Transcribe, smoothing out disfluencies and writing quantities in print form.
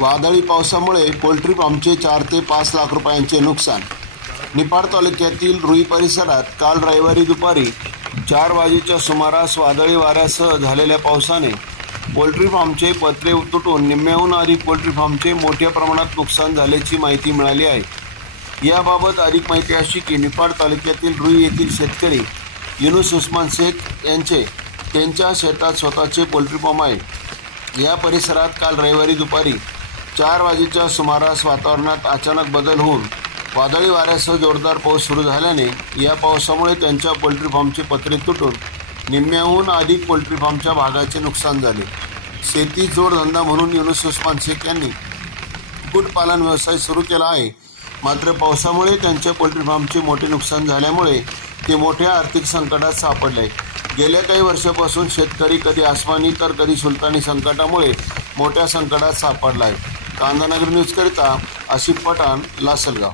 वादळी पावसामुळे पोल्ट्री फार्मचे 4 ते 5 लाख रुपयांचे नुकसान। निफाड तालुक्यातील रुई परिसरात काल रविवारी दुपारी 4 वाजेच्या सुमारास वादळी वाऱ्यासह झालेल्या पावसाने पोल्ट्री फार्मचे पत्रे तुटून निम्म्याहून अधिक पोल्ट्री फार्मचे मोठ्या प्रमाणात नुकसान झाल्याची माहिती मिळाली आहे। याबाबत अधिक माहिती अशी की निफाड तालुक्यातील रुई येथील शेतकरी युनुस उस्मान शेख यांचे त्यांच्या शेतात स्वतःचे पोल्ट्री फार्म आहे। या परिसरात काल रविवारी दुपारी 4 वाजेच्या सुमारास वातावरणात अचानक बदल होऊन वादळी वाऱ्यासह जोरदार पाऊस सुरू झाल्याने या पावसामुळे त्यांच्या पोल्ट्री फार्मचे पत्रे तुटून निम्म्याहून अधिक पोल्ट्री फार्मच्या भागाचे नुकसान झाले। शेती जोडधंदा म्हणून युनुस उस्मान शेख यांनी कुक्कुटपालन व्यवसाय सुरू केला आहे, मात्र पावसामुळे त्यांच्या पोल्ट्री फार्मचे मोठे नुकसान झाल्यामुळे ते मोठ्या आर्थिक संकटात सापडले। गेल्या काही वर्षापासून शेतकरी कधी आसमानी तर कधी सुलतानी संकटामुळे मोठ्या संकटात सापडला आहे। कांदानगर न्यूज करिता आसिफ पठाण, लासलगाव।